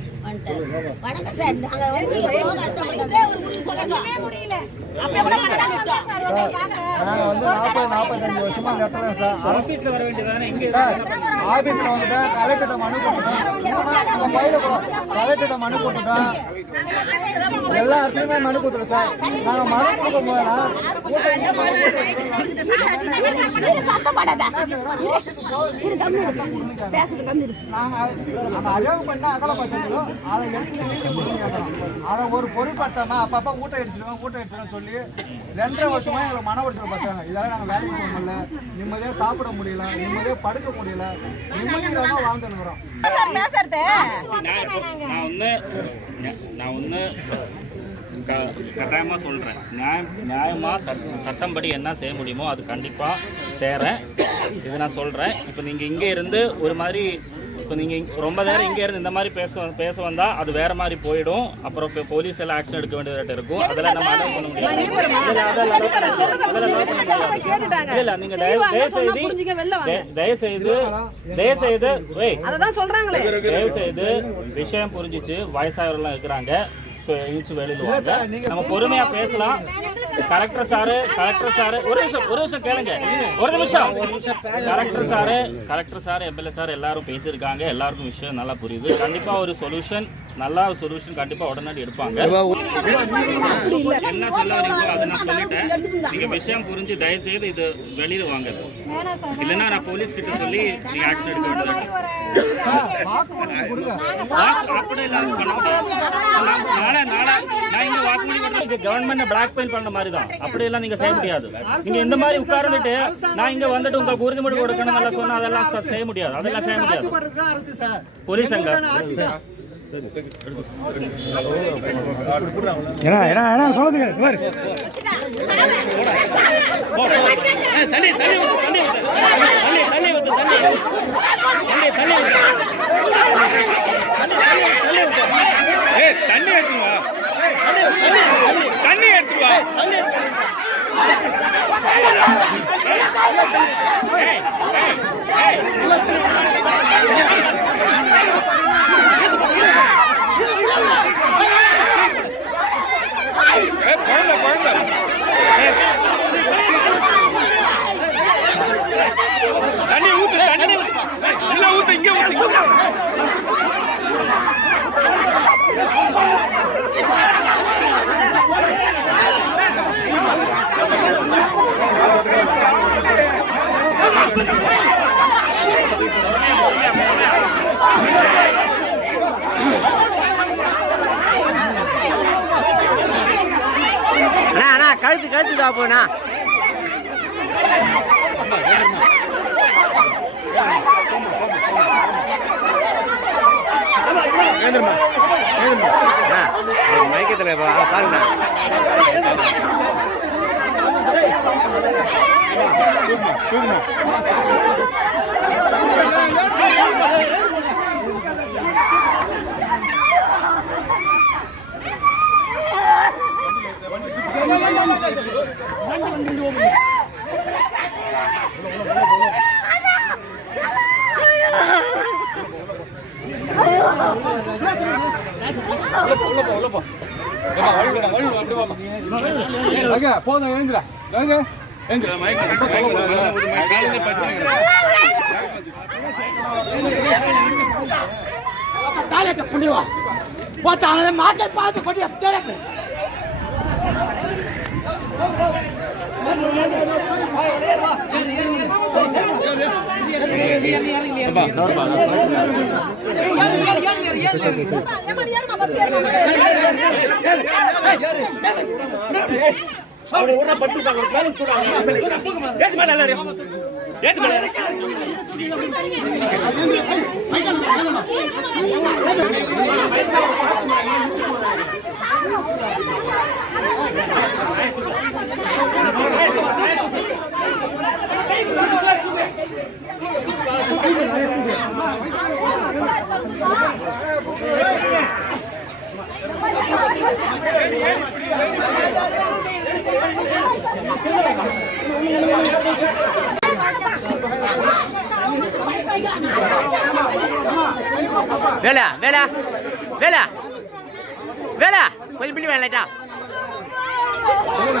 வணக்கம் சார். நாங்க வந்து சொல்லவே முடியல அப்படியே கூட மாட்டாங்க சார் உங்களை பார்க்க. நாங்கள் வந்து நாற்பது நாற்பத்தஞ்சு வருஷமா கட்டுறோம் சார். வர வேண்டியதானே சார் ஆஃபீஸில் வந்துட்டேன் கலெக்டர்கிட்ட மனு கொடுத்துட்டேன் உங்கள் பையில கலெக்டர்கிட்ட மனு கொடுத்துட்டேன் எல்லா இடத்துலையுமே மனு கொடுத்துருக்கோம் சார் நாங்கள் மனு அகல பார்த்தீங்களோ அதை ஒரு பொருட்படுத்தாம அப்பப்போ ஊட்ட அடிச்சிடுவோம் ஊட்ட அடிச்சிடும் சொல்லி ரெண்டரை வருஷமா எங்களை மன உடச்சல் பார்த்தாங்க இதெல்லாம் நாங்கள் வேலைக்கு போக முடியல. நிம்மதியாக சாப்பிட முடியல. நிம்மதியாக படுக்க முடியல. நிம்மதியாக வாழ்ந்துருக்குறோம் சார் பேசுறது நான் நான் ஒன்று நான் ஒன்று க கட்டாயமாக சொல்கிறேன் நியாயம் நியாயமாக சட் சட்டம்படி என்ன செய்ய முடியுமோ அது கண்டிப்பாக செய்கிறேன் இது நான் சொல்கிறேன் இப்போ நீங்கள் இங்கே இருந்து ஒரு மாதிரி இப்போ நீங்கள் ரொம்ப நேரம் இங்கே இருந்து இந்த மாதிரி பேச பேச வந்தால் அது வேற மாதிரி போயிடும். அப்புறம் இப்போ போலீஸ் எல்லாம் ஆக்ஷன் எடுக்க வேண்டியதாட்ட இருக்கும். அதெல்லாம் நம்ம அலோவ் பண்ண முடியாது. இல்லை நீங்க தயவுசெய்து தயவுசெய்து தயவுசெய்து தயவுசெய்து விஷயம் புரிஞ்சிச்சு. வயசாகவர்கள்லாம் இருக்கிறாங்க. எழுந்து வெளியில் நம்ம பொறுமையா பேசலாம். கலெக்டர் சாரு கலெக்டர் சாரு ஒரு நிமிஷம் ஒரு நிமிஷம் கேளுங்க. ஒரு நிமிஷம். Collector sir collector sir MLA sir எல்லாரும் பேசியிருக்காங்க. எல்லாருக்கும் விஷயம் நல்லா புரியுது. கண்டிப்பா ஒரு சொல்யூஷன் நல்ல ஒரு சொல்யூஷன் கண்டிப்பா உடனடி எடுப்பாங்க. என்ன சொல்ல வரீங்களோ அதை நான் சொல்லிட்டேன். நீங்க விஷயம் புரிஞ்சு தயவு செய்து இது வெளியில வாங்க. இல்லைன்னா நான் போலீஸ் கிட்ட சொல்லி நீங்க ஆக்ஷன் எடுக்க கவர்மெண்ட் பிளாக் பெயின் பண்ண மாதிரி தான். அப்படி எல்லாம் நீங்க செய்ய முடியாது. நீங்க இந்த மாதிரி உட்கார்ந்துட்டு நான் இங்க வந்துட்டு உங்களுக்கு உறுதிமொழி கொடுக்கணும் சொன்னா அதெல்லாம் செய்ய முடியாது. அதெல்லாம் செய்ய முடியாது. போலீஸ் அங்க ஏன்னா ஏன்னா ஏன்னா சொல்லுதுங்க பாரு. ஏய் தண்ணி எடுத்துட்டு வா தண்ணி எடுத்துட்டு வா ஏய், குழந்தை குழந்தை ஏய். தண்ணி ஊத்து தண்ணி ஊத்து இல்ல ஊத்து இங்க ஊத்து அண்ணா கழுத்து கழுத்து தான் எழுந்திருமா? எழுந்திருமா? மயக்கத்தில் பாருங்க. தூக்குமா ஓகே எழுந்துடா எழுந்து எழுந்து தாலேக்க புண்ணியவா போத்தாங்க மாட்டை பார்த்து கொடி தேடக்கு அவனை ஒண்ணா படுத்துட்டாங்க மேல போடுவாங்க ஏத்து மேல எல்லாரும் ஏத்து மேல ஏறுமா வேலை வேலை வேலை. கொஞ்சம் பின்னி வேலைட்டா அவங்க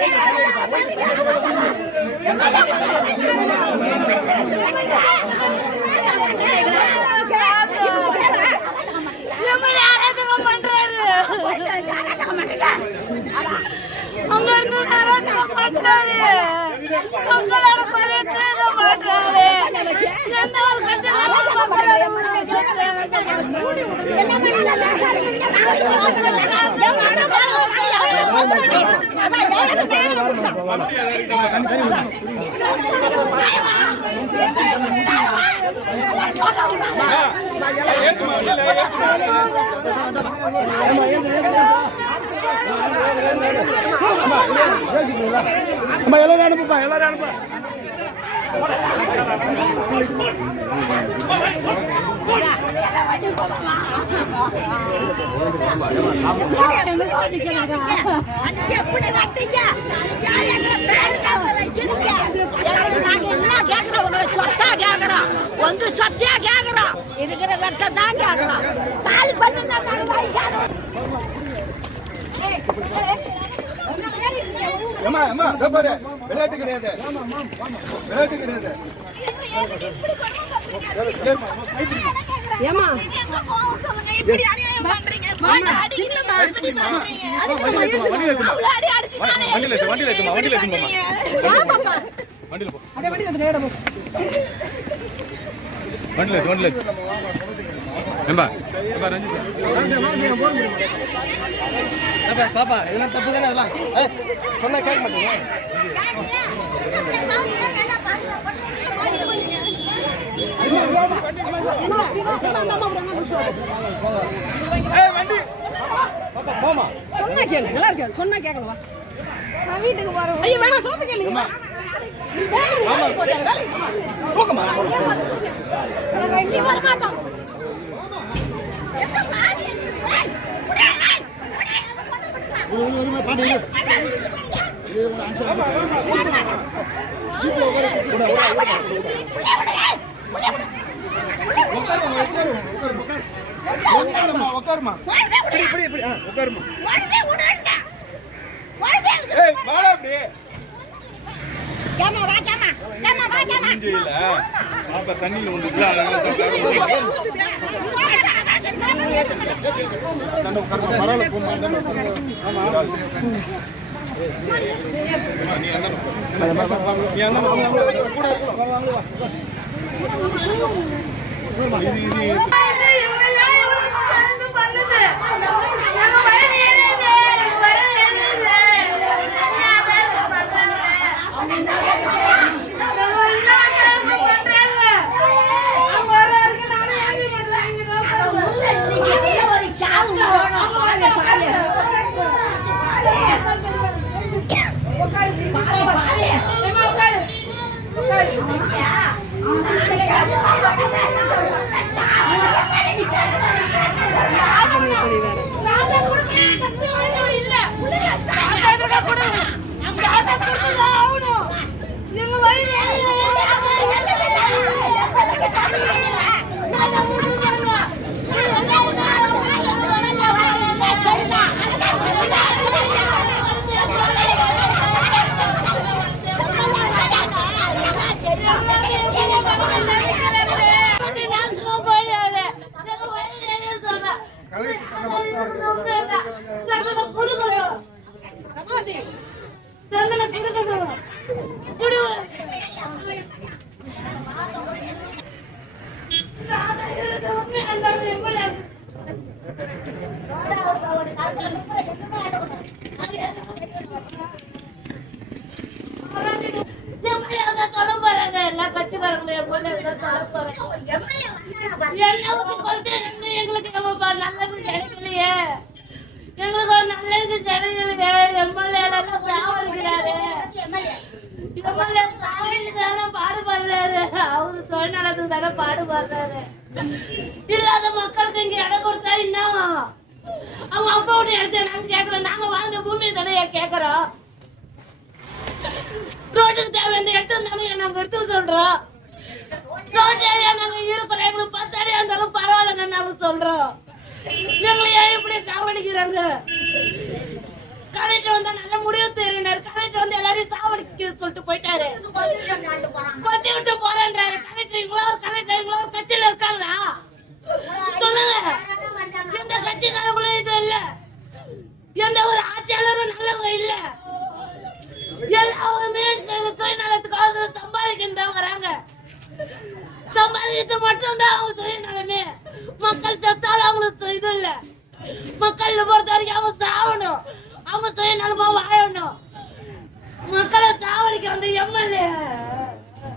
என்ன பண்ணி அம்மா எல்லாரும் அனுப்புப்பா எல்லாரும் அனுப்ப எப்படி சொத்தியா கேக்குறோம் இருக்கிற வெட்ட தான் கேக்குறோம் பண்ணுங்க விளையாட்டு கிடையாது விளையாட்டு கிடையாது ஏமா வண்டியில ஏத்து, வண்டியில ஏத்துமா, வண்டியில. ஆமாம்மா. வண்டியில போ வண்டியில ஏத்து, வண்டியில ஏத்து. ஏம்பா, ஏம்பா, ரஞ்சித். பாப்பா இதெல்லாம் தப்பு தானே அதெல்லாம் சொன்னா கேட்க மாட்டீங்க சொன்னா கேளு நல்லா இருக்கு சொன்னா கேட்கலாம் வா நான் வீட்டுக்கு போறேன் ஐயோ வேணாம் சொல்ல கேளுங்க வேலைக்கு உட்காருமா உட்காருமா வாழ்ந்தே இப்படி இப்படி ஆ, உட்காருமா ஏய் வாடா அப்படி வா, வா, இல்ல, அதனால உட்காருமா பரவாயில்ல போமா நீ அந்த நீ அந்த கூட வாங்க, வாங்க, வா. இல்ல எம்எல்ஏ தான் சொல்ல போறேன் என்ன ஊத்தி கொளுத்தி இருந்து எங்களுக்கு நம்ம நல்லது கிடைக்கலையே எங்களுக்கு ஒரு நல்லது கிடைக்கலையே எம்எல்ஏ எல்லாம் சாவடிக்கிறாரு எம்எல்ஏ சாவடிக்கு தானே பாடுபடுறாரு. அவரு தொழில்நலத்துக்கு தானே பாடுபடுறாரு. இல்லாத மக்களுக்கு இங்க இடம் கொடுத்தா என்ன? அவங்க அப்பா இடத்த எடுத்து நாங்க கேக்குறோம். நாங்க வாழ்ந்த பூமியை தானே கேக்குறோம். ரோட்டுக்கு தேவையான எடுத்து இருந்தாலும் நாங்க எடுத்து சொல்றோம். ரோட்டு ஏரியா நாங்க இருக்கிறோம் எங்களுக்கு பத்து அடியா இருந்தாலும் பரவாயில்ல நாங்க சொல்றோம். எங்களை ஏன் இப்படி சாவடிக்கிறாங்க கலெக்டர் வந்தா நல்ல முடிவு தெரியினாரு கலெக்டர் வந்து எல்லாரையும் சாவடிக்க சொல்லிட்டு போயிட்டாரு. கொட்டி விட்டு போறேன்றாரு. கலெக்டர் இவ்வளோ கலெக்டர் இவ்வளோ கட்சியில இருக்காங்களா? சொல்லுங்க. எந்த கட்சிக்காரங்களும் இது இல்ல. எந்த ஒரு ஆட்சியாளரும் நல்லவங்க இல்ல. எல்லாருமே தொழில்நலத்துக்காக சம்பாதிக்கணும் வராங்க. சம்பாதிக்கிறது மட்டும்தான் அவங்க சுயநலமே மக்கள் செத்தாலும் அவங்களுக்கு இது இல்ல. மக்கள் பொறுத்த வரைக்கும் அவங்க சாகணும். அவங்க சுயநலமா வாழணும். மக்களை சாவடிக்க வந்து எம்எல்ஏ.